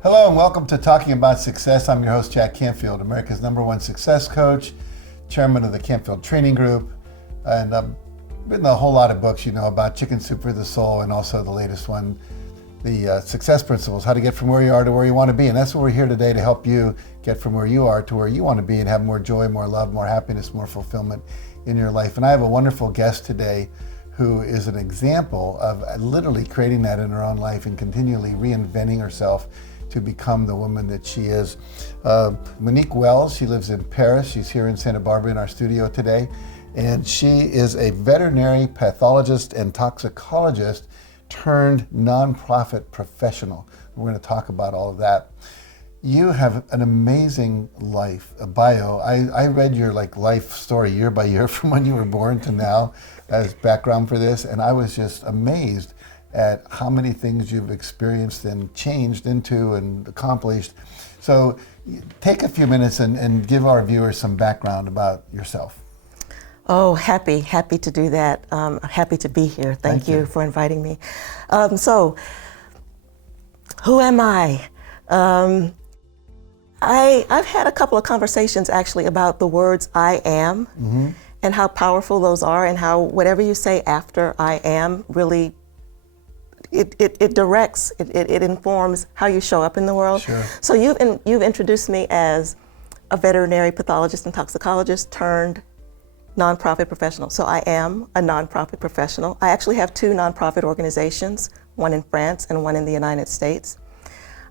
Hello and welcome to Talking About Success. I'm your host, Jack Canfield, America's #1 success coach, chairman of the Canfield Training Group, and I've written a whole lot of books, about Chicken Soup for the Soul, and also the latest one, the Success Principles, how to get from where you are to where you want to be. And that's what we're here today to help you get from where you are to where you want to be and have more joy, more love, more happiness, more fulfillment in your life. And I have a wonderful guest today who is an example of literally creating that in her own life and continually reinventing herself to become the woman that she is. Monique Wells, she lives in Paris. She's here in Santa Barbara in our studio today. And she is a veterinary pathologist and toxicologist turned nonprofit professional. We're going to talk about all of that. You have an amazing life, a bio. I read your life story year by year from when you were born to now as background for this, and I was just amazed at how many things you've experienced and changed into and accomplished. So take a few minutes and give our viewers some background about yourself. Oh, happy to do that. Happy to be here. Thank you for inviting me. So, who am I? I've had a couple of conversations actually about the words I am and how powerful those are, and how whatever you say after I am really it directs, it informs how you show up in the world. Sure. So you've introduced me as a veterinary pathologist and toxicologist turned nonprofit professional. So I am a nonprofit professional. I actually have two nonprofit organizations, one in France and one in the United States.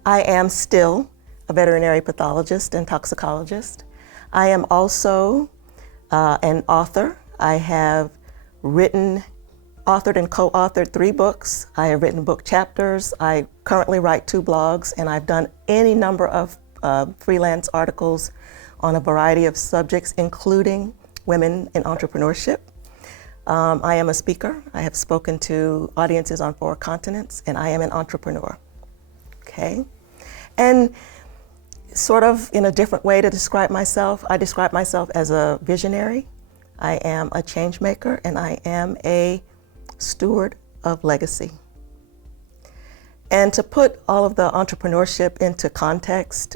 I am still a veterinary pathologist and toxicologist. I am also an author. I have authored and co-authored 3 books. I have written book chapters. I currently write 2 blogs, and I've done any number of freelance articles on a variety of subjects, including women in entrepreneurship. I am a speaker. I have spoken to audiences on 4 continents, and I am an entrepreneur. Okay? And sort of in a different way to describe myself, I describe myself as a visionary. I am a change maker, and I am a steward of legacy. And to put all of the entrepreneurship into context,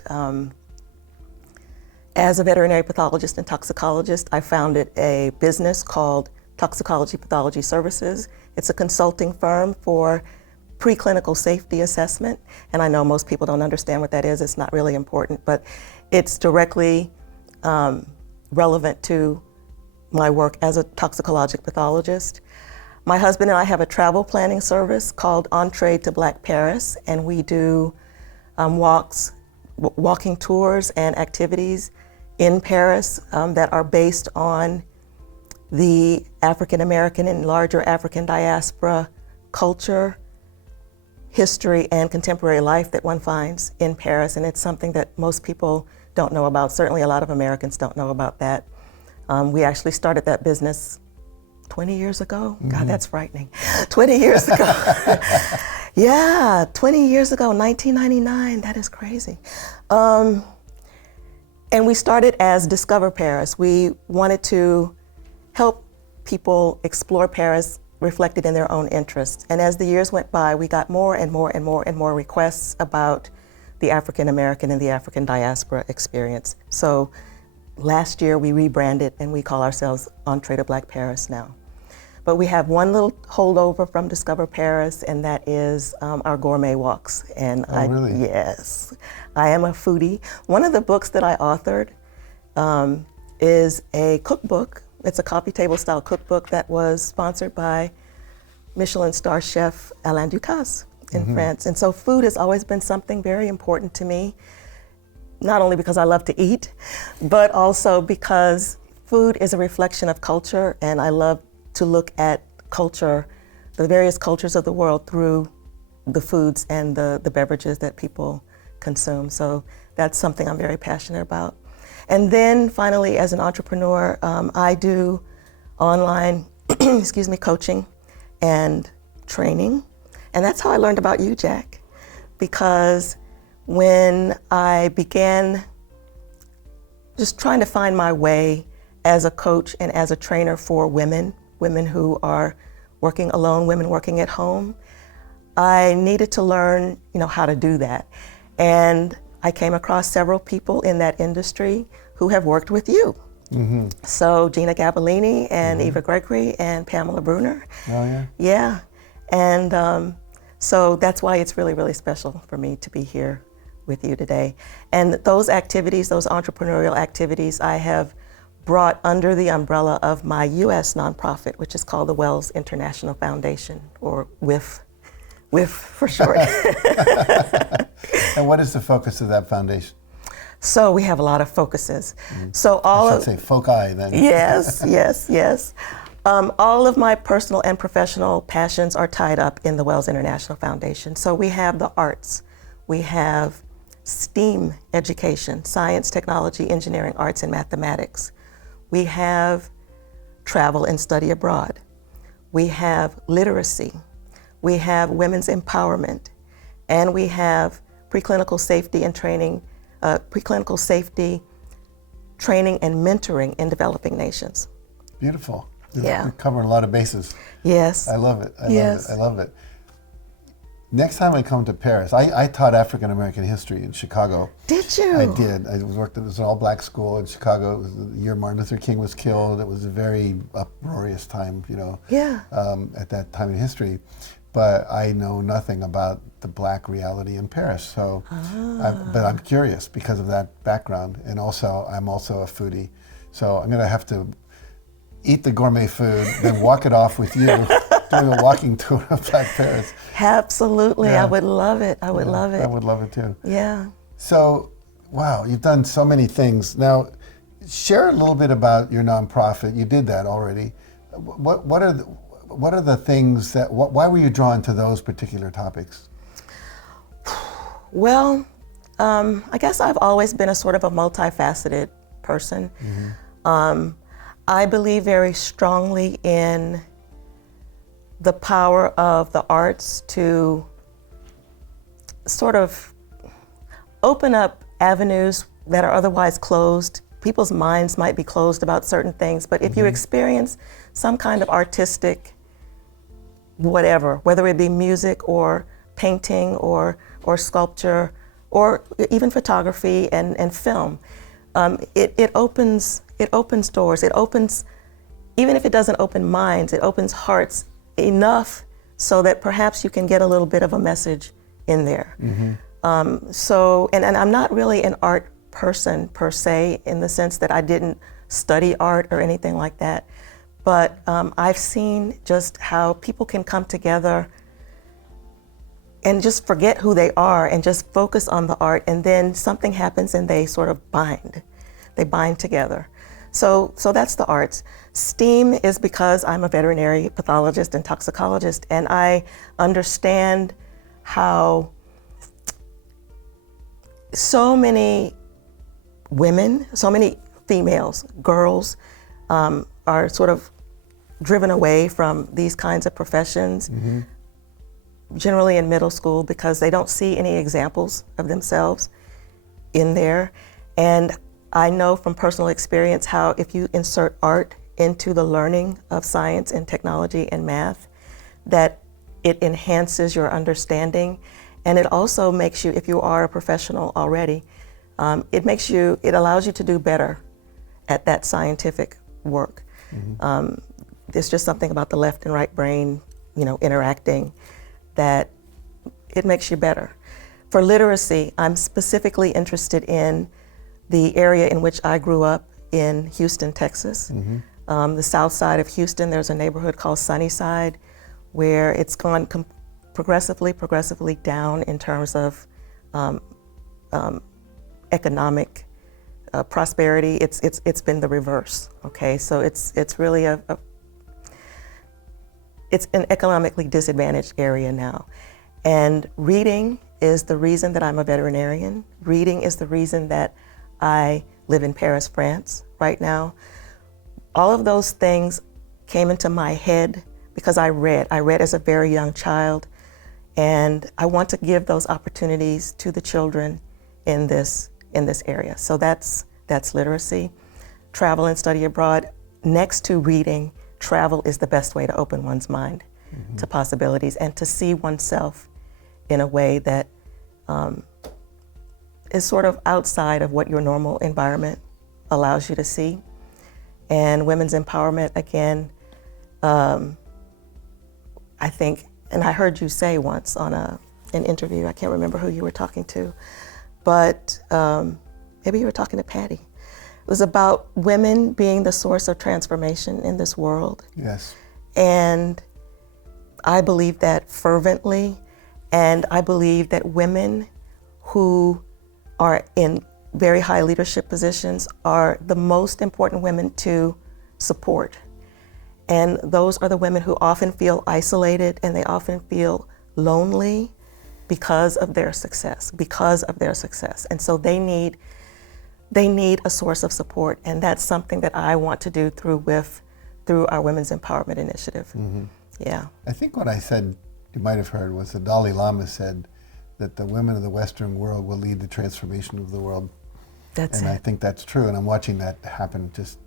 as a veterinary pathologist and toxicologist, I founded a business called Toxicology Pathology Services. It's a consulting firm for preclinical safety assessment. And I know most people don't understand what that is. It's not really important, but it's directly relevant to my work as a toxicologic pathologist. My husband and I have a travel planning service called Untitled Black Paris, and we do walking tours and activities in Paris that are based on the African American and larger African diaspora culture, history, and contemporary life that one finds in Paris. And it's something that most people don't know about. Certainly a lot of Americans don't know about that. We actually started that business 20 years ago. God, that's frightening. 20 years ago. Yeah, 20 years ago, 1999. That is crazy. And we started as Discover Paris. We wanted to help people explore Paris reflected in their own interests. And as the years went by, we got more and more and more and more requests about the African American and the African diaspora experience. So last year we rebranded and we call ourselves Untitled Black Paris now. But we have one little holdover from Discover Paris, and that is our gourmet walks. And really? Yes, I am a foodie. One of the books that I authored is a cookbook. It's a coffee table style cookbook that was sponsored by Michelin star chef Alain Ducasse in France. And so food has always been something very important to me, not only because I love to eat, but also because food is a reflection of culture, and I love to look at culture, the various cultures of the world, through the foods and the beverages that people consume. So that's something I'm very passionate about. And then finally, as an entrepreneur, I do online coaching and training. And that's how I learned about you, Jack, because when I began just trying to find my way as a coach and as a trainer for women who are working alone, women working at home, I needed to learn, how to do that. And I came across several people in that industry who have worked with you. Mm-hmm. So Gina Gabellini and Mm-hmm. Eva Gregory and Pamela Bruner. Oh, yeah? Yeah. And so that's why it's really, really special for me to be here with you today. And those activities, those entrepreneurial activities, I have brought under the umbrella of my U.S. nonprofit, which is called the Wells International Foundation, or WIF for short. And what is the focus of that foundation? So we have a lot of focuses. So all I of should say foci then. yes. All of my personal and professional passions are tied up in the Wells International Foundation. So we have the arts, we have STEAM education, science, technology, engineering, arts, and mathematics. We have travel and study abroad. We have literacy. We have women's empowerment. And we have preclinical safety and training, preclinical safety training and mentoring in developing nations. Beautiful. Yeah. You're covering a lot of bases. Yes. I love it. Yes. I love it. Next time I come to Paris, I taught African American history in Chicago. Did you? I did. I worked at an all-black school in Chicago. It was the year Martin Luther King was killed. It was a very uproarious time, Yeah. at that time in history. But I know nothing about the black reality in Paris. So, but I'm curious because of that background, and also I'm also a foodie. So I'm gonna have to eat the gourmet food, then walk it off with you, doing a walking tour of Black Paris. Absolutely. Yeah. I would love it. I would love it. I would love it too. Yeah. So, wow, you've done so many things. Now, share a little bit about your nonprofit. You did that already. What are the things that, why were you drawn to those particular topics? Well, I guess I've always been a sort of a multifaceted person. Mm-hmm. I believe very strongly in the power of the arts to sort of open up avenues that are otherwise closed. People's minds might be closed about certain things, but if you experience some kind of artistic whatever, whether it be music or painting or sculpture or even photography and film, it opens doors. It opens, even if it doesn't open minds, it opens hearts enough so that perhaps you can get a little bit of a message in there. So, and I'm not really an art person per se, in the sense that I didn't study art or anything like that. But I've seen just how people can come together and just forget who they are and just focus on the art, and then something happens and they sort of bind. They bind together. So that's the arts. STEAM is because I'm a veterinary pathologist and toxicologist, and I understand how so many women, so many females, girls, are sort of driven away from these kinds of professions, generally in middle school, because they don't see any examples of themselves in there. And I know from personal experience how if you insert art into the learning of science and technology and math, that it enhances your understanding. And it also makes you, if you are a professional already, it allows you to do better at that scientific work. There's just something about the left and right brain, interacting, that it makes you better. For literacy, I'm specifically interested in the area in which I grew up in Houston, Texas. The south side of Houston, there's a neighborhood called Sunnyside, where it's gone progressively down in terms of economic prosperity. It's been the reverse. Okay, so it's really it's an economically disadvantaged area now. And reading is the reason that I'm a veterinarian. Reading is the reason that I live in Paris, France right now. All of those things came into my head because I read. I read as a very young child, and I want to give those opportunities to the children in this area. So that's literacy. Travel and study abroad. Next to reading, travel is the best way to open one's mind to possibilities and to see oneself in a way that is sort of outside of what your normal environment allows you to see. And women's empowerment, again, I think, and I heard you say once on an interview, I can't remember who you were talking to, but maybe you were talking to Patty. It was about women being the source of transformation in this world. Yes. And I believe that fervently, and I believe that women who are in very high leadership positions are the most important women to support. And those are the women who often feel isolated, and they often feel lonely because of their success. And so they need a source of support, and that's something that I want to do through our Women's Empowerment Initiative. Mm-hmm. Yeah. I think what I said, you might have heard, was the Dalai Lama said that the women of the Western world will lead the transformation of the world. That's and it. I think that's true, and I'm watching that happen just,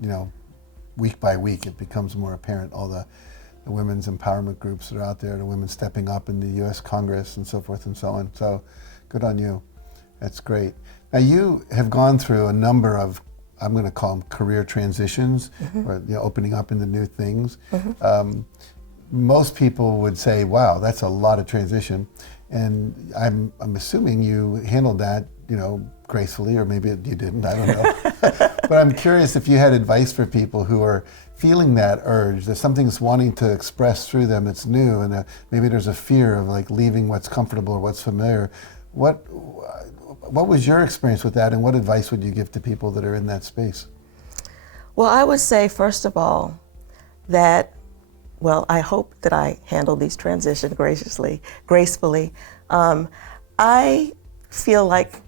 week by week. It becomes more apparent, all the women's empowerment groups that are out there, the women stepping up in the U.S. Congress and so forth and so on. So good on you. That's great. Now you have gone through a number of, I'm going to call them career transitions, Mm-hmm. or opening up into new things. Mm-hmm. Most people would say, wow, that's a lot of transition. And I'm assuming you handled that, gracefully, or maybe you didn't, I don't know. But I'm curious if you had advice for people who are feeling that urge, that something's wanting to express through them that's new, and maybe there's a fear of like leaving what's comfortable or what's familiar. What was your experience with that, and what advice would you give to people that are in that space? Well, I would say, first of all, that, I hope that I handled these transitions gracefully. I feel like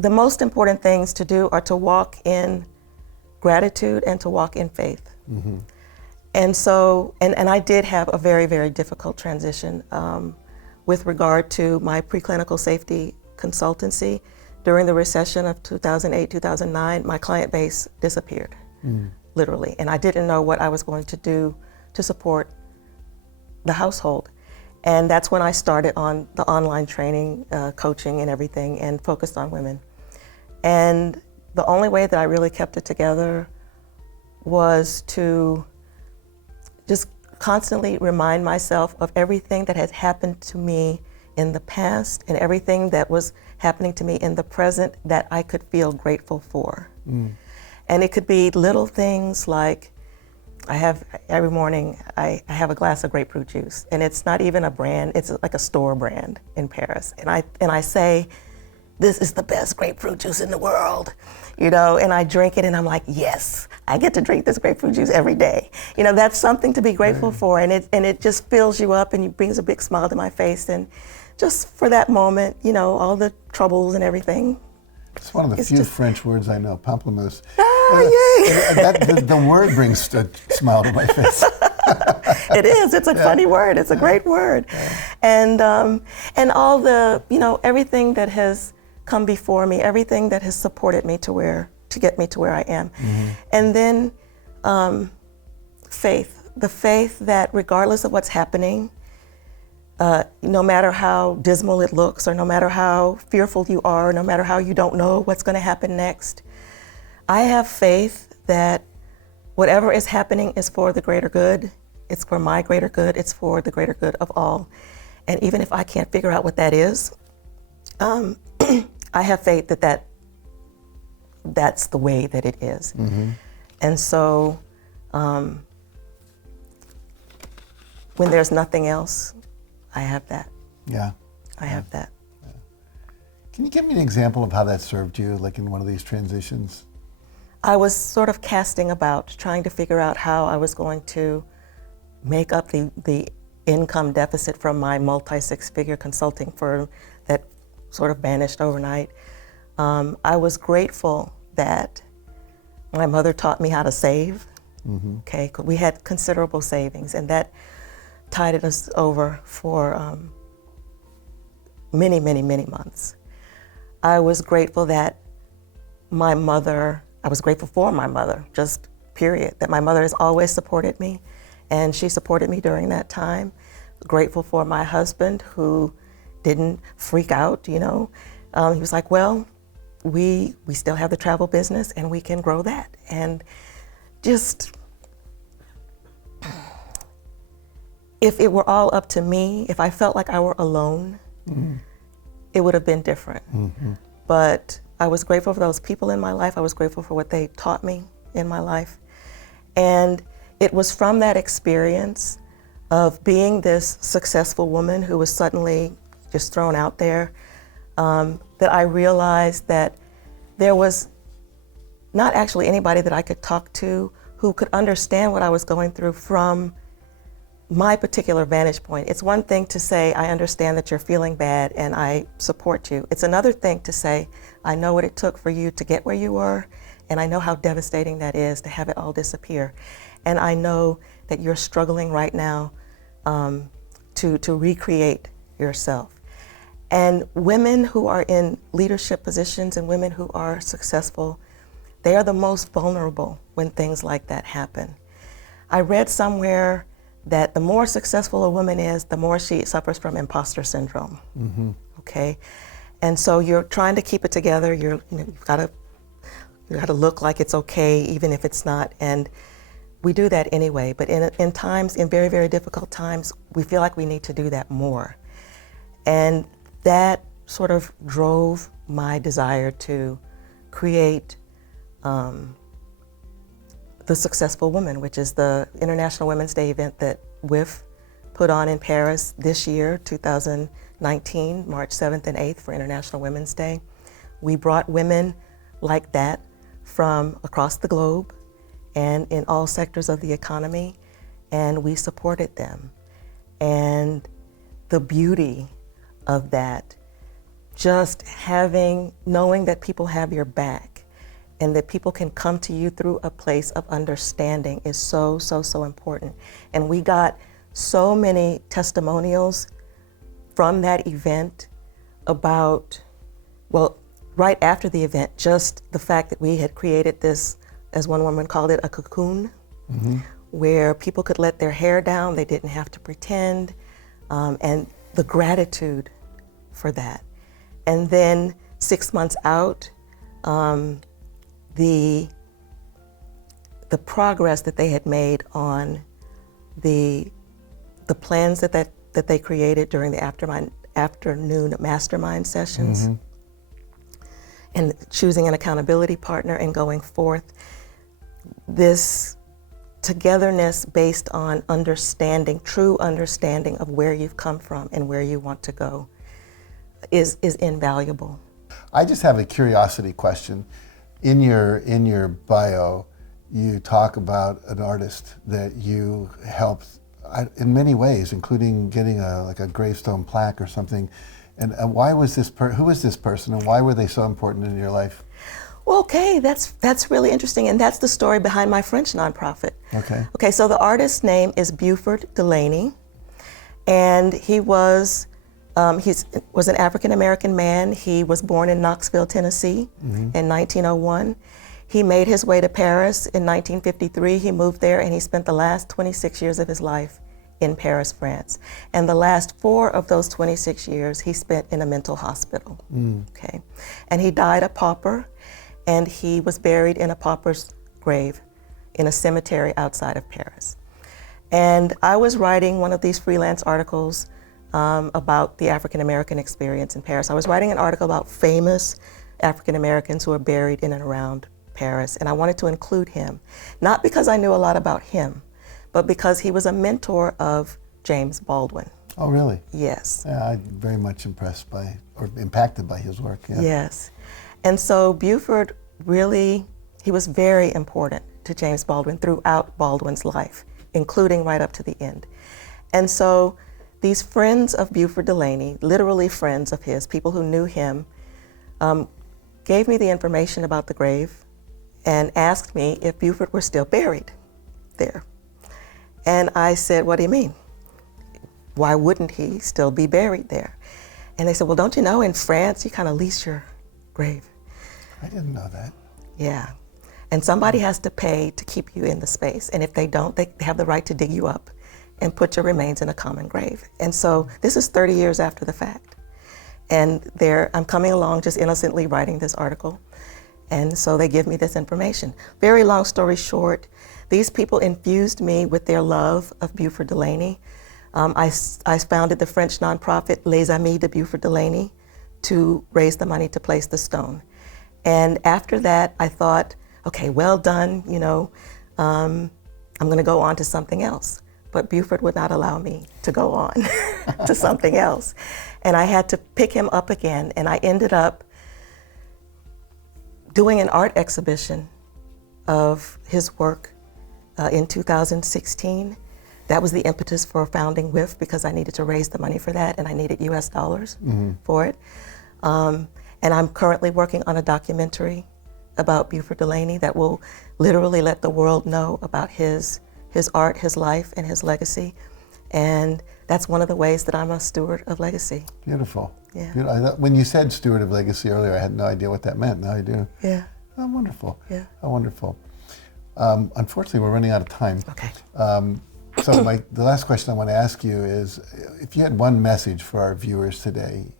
the most important things to do are to walk in gratitude and to walk in faith. Mm-hmm. And so, and I did have a very, very difficult transition with regard to my preclinical safety consultancy. During the recession of 2008, 2009, my client base disappeared, literally. And I didn't know what I was going to do to support the household. And that's when I started on the online training, coaching and everything, and focused on women. And the only way that I really kept it together was to just constantly remind myself of everything that had happened to me in the past and everything that was happening to me in the present that I could feel grateful for. And it could be little things like, every morning I have a glass of grapefruit juice, and it's not even a brand, it's like a store brand in Paris. And I say, this is the best grapefruit juice in the world, and I drink it and I'm like, yes, I get to drink this grapefruit juice every day. That's something to be grateful for, and it just fills you up and it brings a big smile to my face. And just for that moment, all the troubles and everything. It's one of the few French words I know, pamplemousse. Oh, yay! The word brings a smile to my face. It is. It's a funny word. It's a great word. And all the, everything that has come before me, everything that has supported me to get me to where I am. Mm-hmm. And then faith. The faith that regardless of what's happening, no matter how dismal it looks, or no matter how fearful you are, no matter how you don't know what's going to happen next, I have faith that whatever is happening is for the greater good. It's for my greater good. It's for the greater good of all. And even if I can't figure out what that is, I have faith that that's the way that it is. Mm-hmm. And so when there's nothing else, I have that. Yeah. I have that. Yeah. Can you give me an example of how that served you, like in one of these transitions? I was sort of casting about, trying to figure out how I was going to make up the income deficit from my multi-six-figure consulting firm that sort of vanished overnight. I was grateful that my mother taught me how to save. Mm-hmm. Okay, we had considerable savings, and that tided us over for many, many, many months. I was grateful that I was grateful for my mother, just period, that my mother has always supported me, and she supported me during that time. Grateful for my husband, who didn't freak out, He was like, well, we still have the travel business and we can grow that. And just, if it were all up to me, if I felt like I were alone, it would have been different. But I was grateful for those people in my life. I was grateful for what they taught me in my life. And it was from that experience of being this successful woman who was suddenly just thrown out there, that I realized that there was not actually anybody that I could talk to who could understand what I was going through from my particular vantage point. It's one thing to say, I understand that you're feeling bad and I support you. It's another thing to say, I know what it took for you to get where you were, and I know how devastating that is to have it all disappear. And I know that you're struggling right now to recreate yourself. And women who are in leadership positions and women who are successful, they are the most vulnerable when things like that happen. I read somewhere that the more successful a woman is, the more she suffers from imposter syndrome. Okay, and so you're trying to keep it together. You've got to look like it's okay, even if it's not. And we do that anyway. But in times, in very, very difficult times, we feel like we need to do that more. And that sort of drove my desire to create the Successful Woman, which is the International Women's Day event that WIF put on in Paris this year, 2019, March 7th and 8th for International Women's Day. We brought women like that from across the globe and in all sectors of the economy, and we supported them. And the beauty of that, just knowing that people have your back and that people can come to you through a place of understanding is so, so, so important. And we got so many testimonials from that event about, well, right after the event, just the fact that we had created this, as one woman called it, a cocoon, where people could let their hair down, they didn't have to pretend, and the gratitude for that. And then 6 months out, the progress that they had made on the plans that they created during the afternoon mastermind sessions, and choosing an accountability partner and going forth, this togetherness based on understanding, true understanding of where you've come from and where you want to go is invaluable. I just have a curiosity question. In your bio, you talk about an artist that you helped in many ways, including getting a gravestone plaque or something. And why was who was this person, and why were they so important in your life? Well, okay, that's really interesting, and that's the story behind my French nonprofit. Okay, so the artist's name is Buford Delaney, and he was an African-American man. He was born in Knoxville, Tennessee in 1901. He made his way to Paris in 1953. He moved there and he spent the last 26 years of his life in Paris, France. And the last 4 of those 26 years he spent in a mental hospital. Okay, and he died a pauper, and he was buried in a pauper's grave in a cemetery outside of Paris. And I was writing one of these freelance articles about the African-American experience in Paris. I was writing an article about famous African-Americans who are buried in and around Paris, and I wanted to include him, not because I knew a lot about him, but because he was a mentor of James Baldwin. Oh, really? Yes. Yeah, I'm very much impressed by, or impacted by his work. Yeah. Yes. And so Buford he was very important to James Baldwin throughout Baldwin's life, including right up to the end. And so these friends of Buford Delaney, literally friends of his, people who knew him, gave me the information about the grave and asked me if Buford were still buried there. And I said, what do you mean? Why wouldn't he still be buried there? And they said, well, don't you know in France you kind of lease your grave? I didn't know that. Yeah. And somebody has to pay to keep you in the space. And if they don't, they have the right to dig you up and put your remains in a common grave. And so this is 30 years after the fact. And I'm coming along just innocently writing this article. And so they give me this information. Very long story short, these people infused me with their love of Buford Delaney. I founded the French nonprofit Les Amis de Buford Delaney to raise the money to place the stone. And after that, I thought, okay, well done, I'm going to go on to something else. But Buford would not allow me to go on to something else. And I had to pick him up again, and I ended up doing an art exhibition of his work in 2016. That was the impetus for founding WIF, because I needed to raise the money for that, and I needed US dollars for it. And I'm currently working on a documentary about Buford Delaney that will literally let the world know about his art, his life, and his legacy. And that's one of the ways that I'm a steward of legacy. Beautiful. Yeah. When you said steward of legacy earlier, I had no idea what that meant. Now I do. Yeah. Oh, wonderful. Yeah. Oh, wonderful. Unfortunately, we're running out of time. Okay. So the last question I want to ask you is, if you had one message for our viewers today,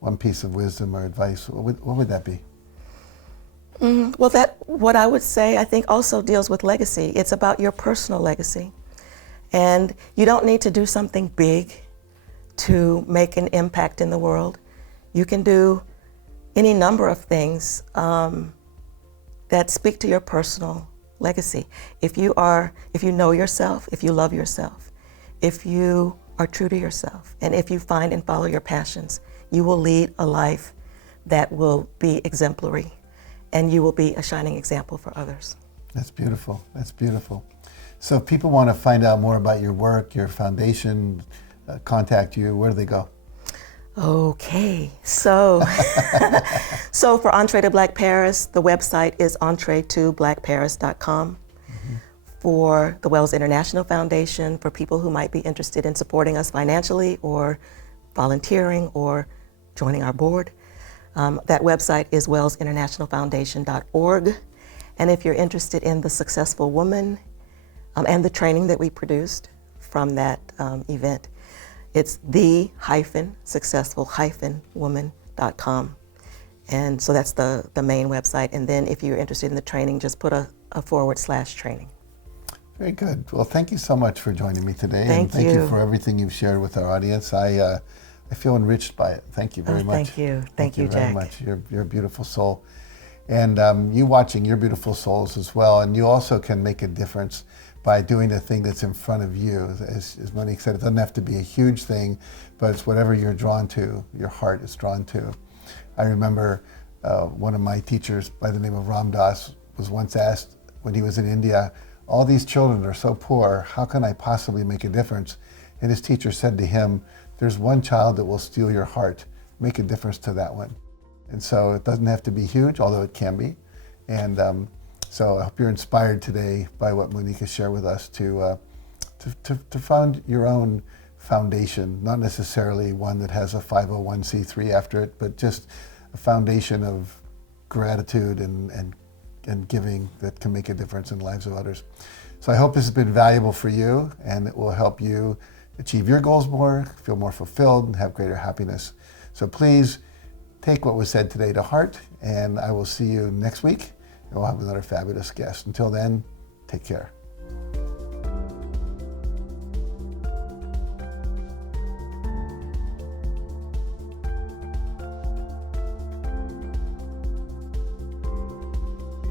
one piece of wisdom or advice, what would that be? Well, what I would say, I think, also deals with legacy. It's about your personal legacy. And you don't need to do something big to make an impact in the world. You can do any number of things that speak to your personal legacy. If you know yourself, if you love yourself, if you are true to yourself, and if you find and follow your passions, you will lead a life that will be exemplary, and you will be a shining example for others. That's beautiful. That's beautiful. So if people want to find out more about your work, your foundation, contact you, where do they go? Okay, so for Entree to Black Paris, the website is entreetoblackparis.com. For the Wells International Foundation, for people who might be interested in supporting us financially or volunteering or joining our board, that website is wellsinternationalfoundation.org. And if you're interested in the Successful Woman and the training that we produced from that event, it's the-successful-woman.com. And so that's the main website. And then if you're interested in the training, just put a /training. Very good. Well, thank you so much for joining me today. Thank you. you. Thank you for everything you've shared with our audience. I feel enriched by it. Thank you very much. Thank you. Thank you, very Jack. much. You're a beautiful soul. And you watching, you're beautiful souls as well. And you also can make a difference by doing the thing that's in front of you. As Monique said, it doesn't have to be a huge thing, but it's whatever you're drawn to, your heart is drawn to. I remember one of my teachers by the name of Ram Das was once asked when he was in India, all these children are so poor, how can I possibly make a difference? And his teacher said to him, there's one child that will steal your heart. Make a difference to that one. And so it doesn't have to be huge, although it can be. And so I hope you're inspired today by what Monique has shared with us to found your own foundation, not necessarily one that has a 501c3 after it, but just a foundation of gratitude and giving that can make a difference in the lives of others. So I hope this has been valuable for you, and it will help you achieve your goals more, feel more fulfilled, and have greater happiness. So please take what was said today to heart, and I will see you next week, and we'll have another fabulous guest. Until then, take care.